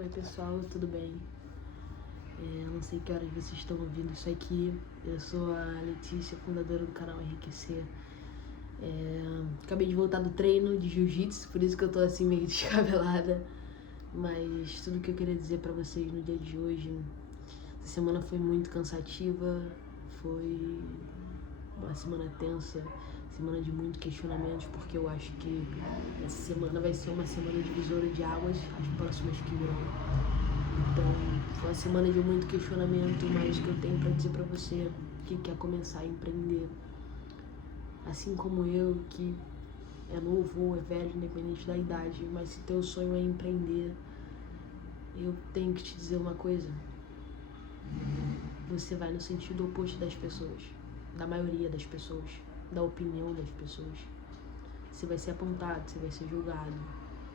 Oi pessoal, tudo bem? Não sei que horas vocês estão ouvindo isso aqui. Eu sou a Letícia, fundadora do canal Enriquecer. Acabei de voltar do treino de jiu-jitsu, por isso que eu tô assim meio descabelada. Mas tudo que eu queria dizer pra vocês no dia de hoje, essa semana foi muito cansativa, foi uma semana tensa, semana de muito questionamentos, porque eu acho que essa semana vai ser uma semana divisora de águas, as próximas que virão. Então, foi uma semana de muito questionamento, mas que eu tenho pra dizer pra você que quer começar a empreender. Assim como eu, que é novo ou é velho, independente da idade, mas se teu sonho é empreender, eu tenho que te dizer uma coisa. Você vai no sentido oposto das pessoas, da maioria das pessoas, da opinião das pessoas. Você vai ser apontado, você vai ser julgado.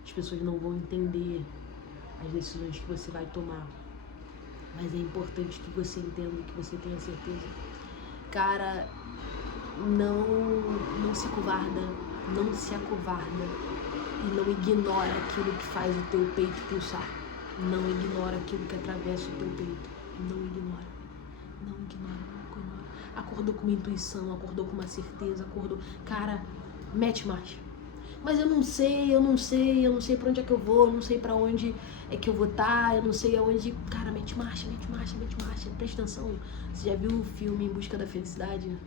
As pessoas não vão entender as decisões que você vai tomar. Mas é importante que você entenda, que você tenha certeza. Cara, não se acovarda, não se acovarda e não ignora aquilo que faz o teu peito pulsar. Não ignora aquilo que atravessa o teu peito. Não ignora. Acordou com uma intuição, acordou com uma certeza, acordou. Cara, mete marcha. Mas eu não sei pra onde é que eu vou, eu não sei pra onde é que eu vou estar, eu não sei aonde. Cara, mete marcha. Presta atenção. Você já viu o filme Em Busca da Felicidade?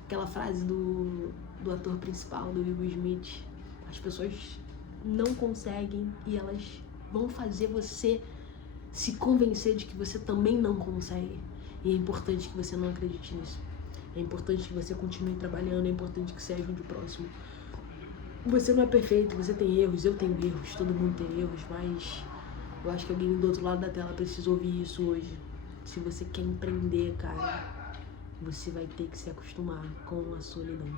Aquela frase do ator principal, do Will Smith. As pessoas não conseguem e elas vão fazer você se convencer de que você também não consegue. E é importante que você não acredite nisso. É importante que você continue trabalhando, é importante que você ajude o próximo. Você não é perfeito, você tem erros, eu tenho erros, todo mundo tem erros, mas eu acho que alguém do outro lado da tela precisa ouvir isso hoje. Se você quer empreender, cara, você vai ter que se acostumar com a solidão.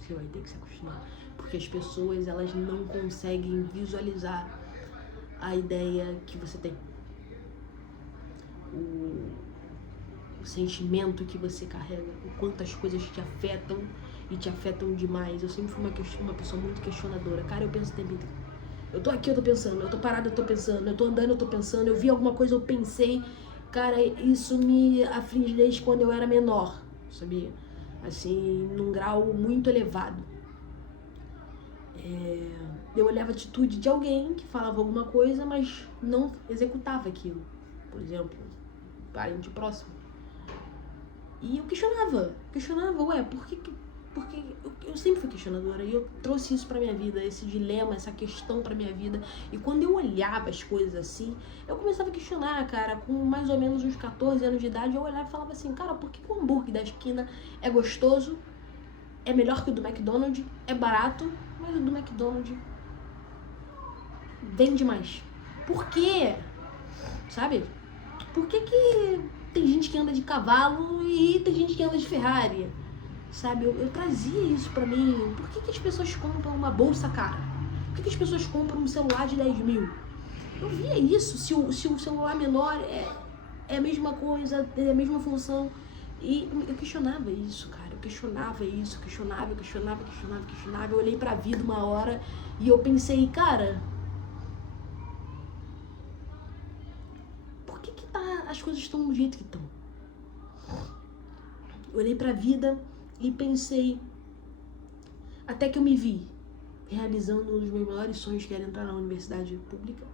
Você vai ter que se acostumar. Porque as pessoas, elas não conseguem visualizar a ideia que você tem. O sentimento que você carrega, o quanto as coisas te afetam e te afetam demais. Eu sempre fui uma pessoa muito questionadora. Cara, eu penso o tempo inteiro. Eu tô aqui, eu tô pensando. Eu tô parada, eu tô pensando. Eu tô andando, eu tô pensando. Eu vi alguma coisa, eu pensei. Cara, isso me aflige desde quando eu era menor, sabia? Assim, num grau muito elevado. Eu olhava a atitude de alguém que falava alguma coisa, mas não executava aquilo. Por exemplo, parente próximo. E eu questionava, porque eu sempre fui questionadora e eu trouxe isso pra minha vida, esse dilema, essa questão pra minha vida. E quando eu olhava as coisas assim, eu começava a questionar, cara, com mais ou menos uns 14 anos de idade, eu olhava e falava assim, cara, por que o hambúrguer da esquina é gostoso, é melhor que o do McDonald's, é barato, mas o do McDonald's vende mais? Por quê? Sabe? Por que tem gente que anda de cavalo e tem gente que anda de Ferrari? Sabe? Eu trazia isso pra mim. Por que as pessoas compram uma bolsa cara? Por que as pessoas compram um celular de 10 mil? Eu via isso. Se o celular menor é a mesma coisa, tem a mesma função. E eu questionava isso, cara. Eu questionava. Eu olhei pra vida uma hora e eu pensei, cara, as coisas estão do jeito que estão. Eu olhei pra vida e pensei, até que eu me vi realizando um dos meus maiores sonhos, que era entrar na universidade pública.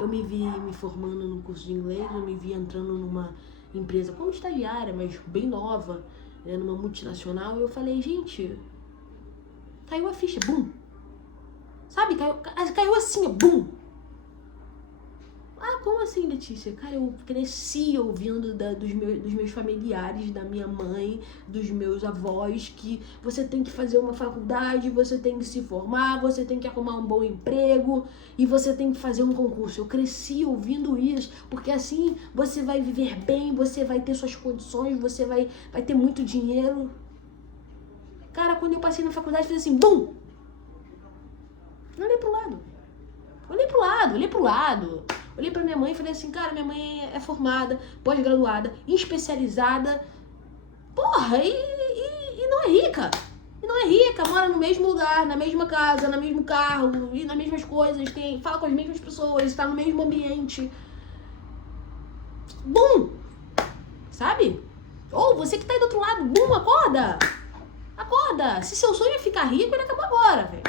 Eu me vi me formando no curso de inglês, eu me vi entrando numa empresa como estagiária, mas bem nova, numa multinacional, e eu falei, gente, caiu a ficha, bum! Sabe, caiu assim, bum! Ah, como assim, Letícia? Cara, eu cresci ouvindo dos meus familiares, da minha mãe, dos meus avós, que você tem que fazer uma faculdade, você tem que se formar, você tem que arrumar um bom emprego e você tem que fazer um concurso. Eu cresci ouvindo isso, porque assim você vai viver bem, você vai ter suas condições, você vai ter muito dinheiro. Cara, quando eu passei na faculdade, fiz assim, bum! Eu olhei pro lado. Olhei pra minha mãe e falei assim, cara, minha mãe é formada, pós-graduada, especializada, porra, e não é rica. é rica, mora no mesmo lugar, na mesma casa, no mesmo carro, e nas mesmas coisas, fala com as mesmas pessoas, está no mesmo ambiente. Bum! Sabe? Ou você que tá aí do outro lado, bum, acorda! Acorda! Se seu sonho é ficar rico, ele acabou agora, velho.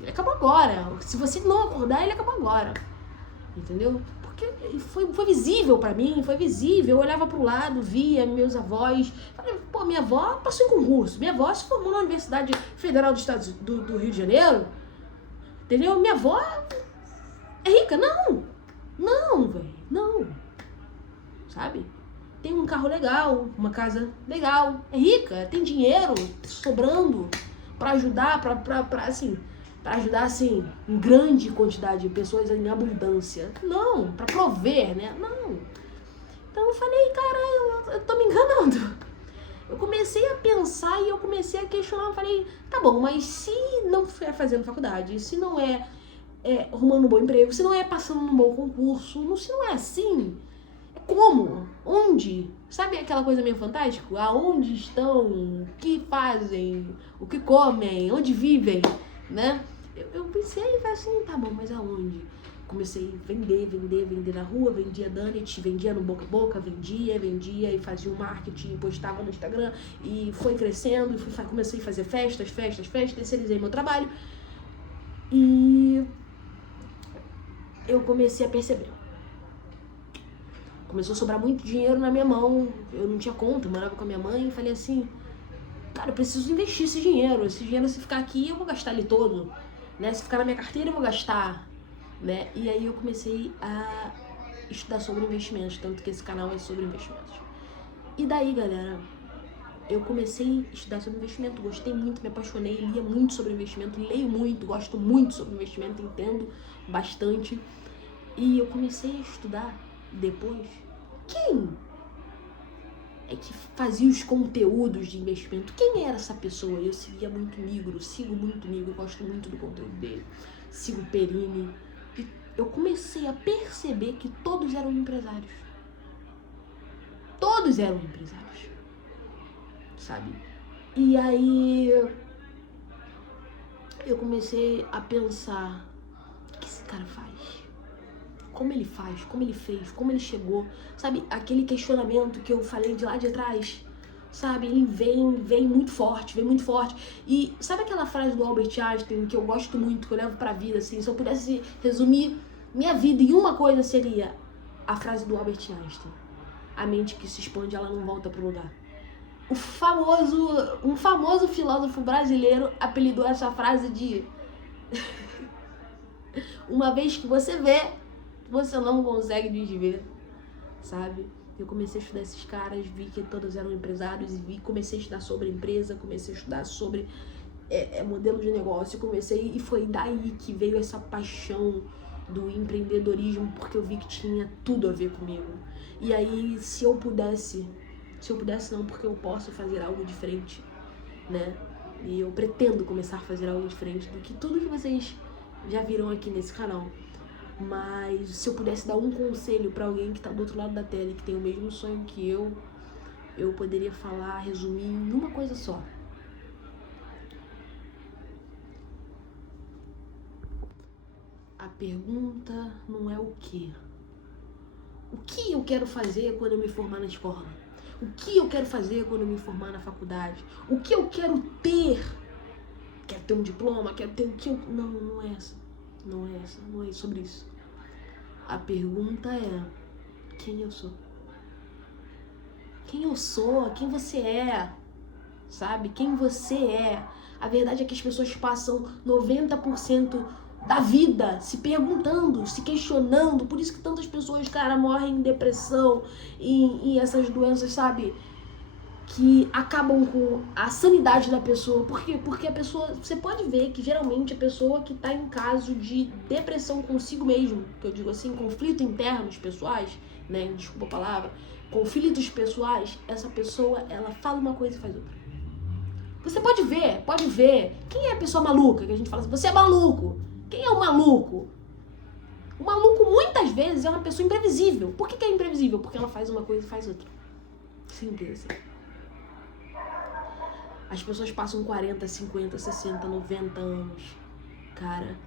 Ele acabou agora. Se você não acordar, ele acabou agora. Entendeu? Porque foi visível pra mim, foi visível. Eu olhava pro lado, via meus avós. Falei, pô, minha avó passou em concurso. Minha avó se formou na Universidade Federal do Rio de Janeiro. Entendeu? Minha avó é rica. Não! Não, velho. Não. Sabe? Tem um carro legal, uma casa legal. É rica, tem dinheiro sobrando pra ajudar, pra ajudar, assim, em grande quantidade de pessoas em abundância. Não, pra prover, né? Não. Então eu falei, cara, eu tô me enganando. Eu comecei a pensar e eu comecei a questionar. Eu falei, tá bom, mas se não é fazendo faculdade, se não é arrumando um bom emprego, se não é passando num bom concurso, se não é assim, como? Onde? Sabe aquela coisa meio fantástica? Aonde estão? O que fazem? O que comem? Onde vivem? Né? Eu pensei e falei assim, tá bom, mas aonde? Comecei a vender na rua, vendia donut, vendia no boca a boca, vendia e fazia um marketing, postava no Instagram e foi crescendo, comecei a fazer festas, terceirizei meu trabalho e eu comecei a perceber. Começou a sobrar muito dinheiro na minha mão, eu não tinha conta, eu morava com a minha mãe e falei assim, cara, eu preciso investir esse dinheiro se ficar aqui eu vou gastar ele todo, né? Se ficar na minha carteira eu vou gastar, né? E aí eu comecei a estudar sobre investimentos, tanto que esse canal é sobre investimentos. E daí, galera, eu comecei a estudar sobre investimento, gostei muito, me apaixonei, lia muito sobre investimento, leio muito, gosto muito sobre investimento, entendo bastante. E eu comecei a estudar depois quem é que fazia os conteúdos de investimento, quem era essa pessoa. Eu seguia muito Nigro, sigo muito Nigro, gosto muito do conteúdo dele, sigo Perini. E eu comecei a perceber que todos eram empresários. Todos eram empresários, sabe? E aí eu comecei a pensar, o que esse cara faz? Como ele faz, como ele fez, como ele chegou, sabe? Aquele questionamento que eu falei de lá de trás, sabe? Ele vem muito forte, E sabe aquela frase do Albert Einstein que eu gosto muito, que eu levo pra vida, assim? Se eu pudesse resumir minha vida em uma coisa, seria a frase do Albert Einstein. A mente que se expande, ela não volta pro lugar. Um famoso filósofo brasileiro apelidou essa frase de uma vez que você vê, você não consegue desver, sabe? Eu comecei a estudar esses caras, vi que todos eram empresários e comecei a estudar sobre empresa, comecei a estudar sobre modelo de negócio, e foi daí que veio essa paixão do empreendedorismo, porque eu vi que tinha tudo a ver comigo. E aí, se eu pudesse não, porque eu posso fazer algo diferente, né? E eu pretendo começar a fazer algo diferente do que tudo que vocês já viram aqui nesse canal. Mas se eu pudesse dar um conselho pra alguém que tá do outro lado da tela e que tem o mesmo sonho que eu poderia falar, resumir em uma coisa só. A pergunta não é o quê. O que eu quero fazer quando eu me formar na escola? O que eu quero fazer quando eu me formar na faculdade? O que eu quero ter? Quero ter um diploma? Quero ter o que eu... Não é essa. Não é sobre isso. A pergunta é, quem eu sou? Quem eu sou? Quem você é? Sabe? Quem você é? A verdade é que as pessoas passam 90% da vida se perguntando, se questionando. Por isso que tantas pessoas, cara, morrem em depressão e essas doenças, sabe? Que acabam com a sanidade da pessoa. Por quê? Porque a pessoa, você pode ver que geralmente a pessoa que tá em caso de depressão consigo mesmo, que eu digo assim, conflito internos pessoais, né, desculpa a palavra, conflitos pessoais, essa pessoa, ela fala uma coisa e faz outra. Você pode ver, quem é a pessoa maluca, que a gente fala assim, você é maluco. Quem é o maluco? O maluco muitas vezes é uma pessoa imprevisível. Por que é imprevisível? Porque ela faz uma coisa e faz outra. Simples assim. As pessoas passam 40, 50, 60, 90 anos, cara,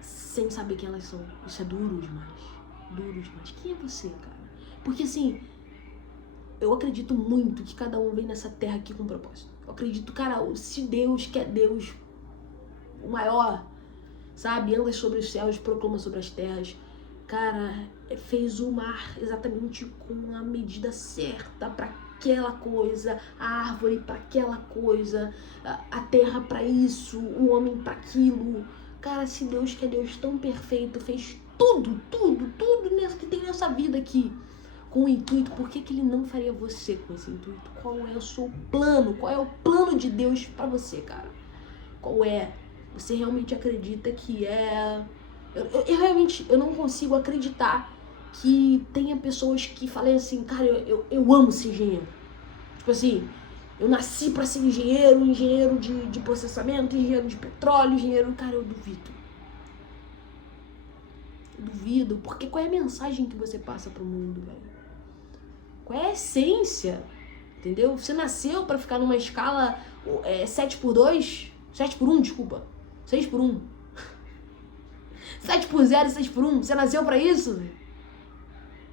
sem saber quem elas são. Isso é duro demais. Duro demais. Quem é você, cara? Porque assim, eu acredito muito que cada um vem nessa terra aqui com um propósito. Eu acredito, cara, se Deus, que é Deus, o maior, sabe, anda sobre os céus, proclama sobre as terras, cara, fez o mar exatamente com a medida certa para aquela coisa, a árvore para aquela coisa, a terra para isso, o homem para aquilo. Cara, se Deus, que é Deus tão perfeito, fez tudo que tem nessa vida aqui com o intuito, por que ele não faria você com esse intuito? Qual é o seu plano? Qual é o plano de Deus pra você, cara? Qual é? Você realmente acredita que é... Eu realmente não consigo acreditar que tenha pessoas que falem assim, cara, eu amo ser engenheiro. Tipo assim, eu nasci pra ser engenheiro de processamento, engenheiro de petróleo, engenheiro... Cara, eu duvido. Eu duvido, porque qual é a mensagem que você passa pro mundo, velho? Qual é a essência? Entendeu? Você nasceu pra ficar numa escala 7x2? 7x1, desculpa. 6x1. 7x0 e 6x1. Você nasceu pra isso?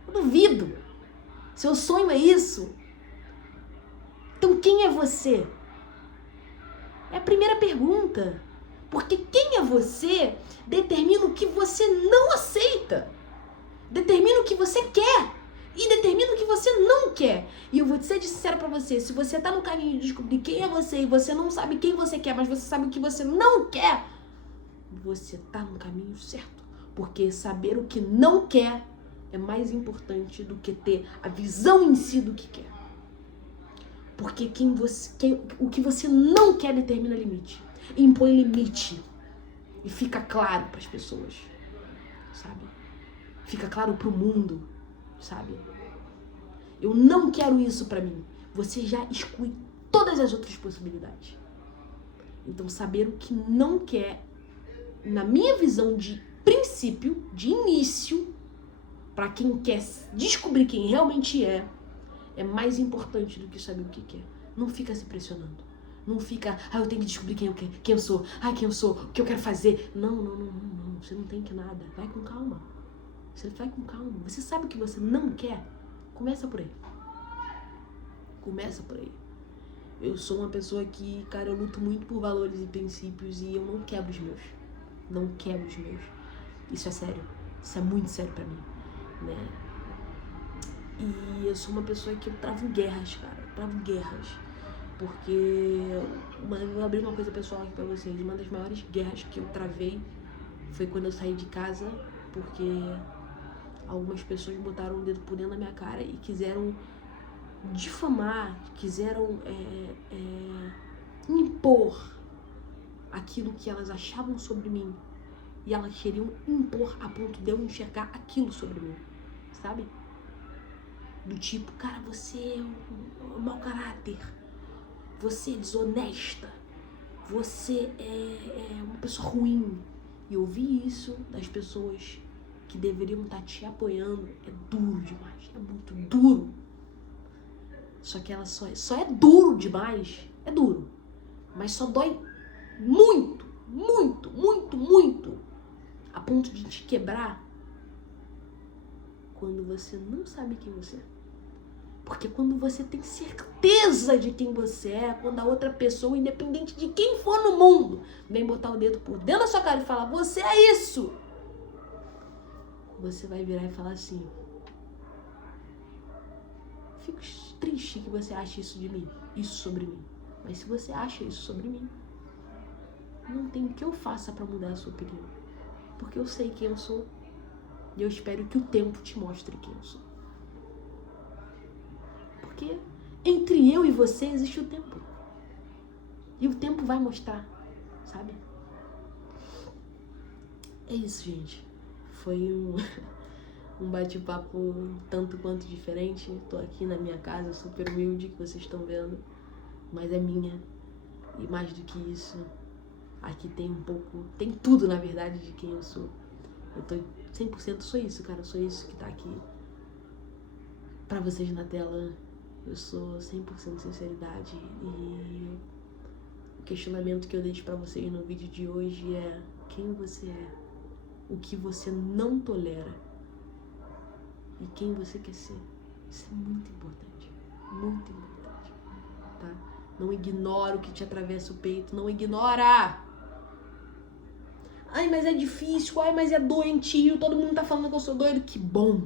Eu duvido. Seu sonho é isso? Então quem é você? É a primeira pergunta. Porque quem é você determina o que você não aceita. Determina o que você quer. E determina o que você não quer. E eu vou ser sincera pra você, se você tá no caminho de descobrir quem é você e você não sabe quem você quer, mas você sabe o que você não quer, você tá no caminho certo. Porque saber o que não quer é mais importante do que ter a visão em si do que quer. Porque o que você não quer determina limite. Impõe limite. E fica claro pras pessoas, sabe? Fica claro pro mundo, sabe? Eu não quero isso pra mim. Você já exclui todas as outras possibilidades. Então, saber o que não quer, na minha visão de princípio, de início, pra quem quer descobrir quem realmente é mais importante do que saber o que quer. Não fica se pressionando. Não fica, eu tenho que descobrir quem eu sou, quem eu sou, o que eu quero fazer. Não. Você não tem que nada. Vai com calma. Você vai com calma. Você sabe o que você não quer? Começa por aí. Começa por aí. Eu sou uma pessoa que, cara, eu luto muito por valores e princípios e eu não quebro os meus. Não quebro os meus. Isso é sério. Isso é muito sério pra mim, né? E eu sou uma pessoa que eu travo guerras, cara. Eu travo guerras. Porque, eu vou abrir uma coisa pessoal aqui pra vocês. Uma das maiores guerras que eu travei foi quando eu saí de casa, porque algumas pessoas botaram o dedo por dentro da minha cara e quiseram difamar, quiseram impor aquilo que elas achavam sobre mim. E elas queriam impor a ponto de eu enxergar aquilo sobre mim, sabe? Do tipo, cara, você é um mau caráter, você é desonesta, você é uma pessoa ruim. E ouvir isso das pessoas que deveriam estar te apoiando é duro demais, é muito duro. Só que ela só é duro demais, é duro, mas só dói muito, a ponto de te quebrar quando você não sabe quem você é. Porque quando você tem certeza de quem você é, quando a outra pessoa, independente de quem for no mundo, vem botar o dedo por dentro da sua cara e falar, você é isso, você vai virar e falar assim, fico triste que você ache isso de mim, isso sobre mim. Mas se você acha isso sobre mim, não tem o que eu faça pra mudar a sua opinião. Porque eu sei quem eu sou e eu espero que o tempo te mostre quem eu sou. Porque entre eu e você existe o tempo. E o tempo vai mostrar, sabe? É isso, gente. Foi um bate-papo tanto quanto diferente. Tô aqui na minha casa, super humilde, que vocês estão vendo. Mas é minha. E mais do que isso, aqui tem tem tudo, na verdade, de quem eu sou. Eu tô 100% sou isso, cara. Eu sou isso que tá aqui pra vocês na tela. Eu sou 100% sinceridade e o questionamento que eu deixo pra vocês no vídeo de hoje é: quem você é? O que você não tolera? E quem você quer ser? Isso é muito importante. Muito importante. Tá? Não ignora o que te atravessa o peito. Não ignora! Ai, mas é difícil. Ai, mas é doentio. Todo mundo tá falando que eu sou doido. Que bom!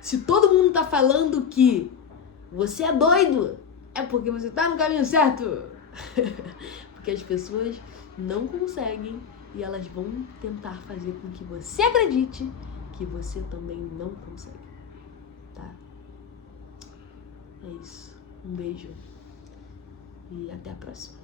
Se todo mundo tá falando que você é doido, é porque você tá no caminho certo. Porque as pessoas não conseguem e elas vão tentar fazer com que você acredite que você também não consegue. Tá? É isso. Um beijo e até a próxima.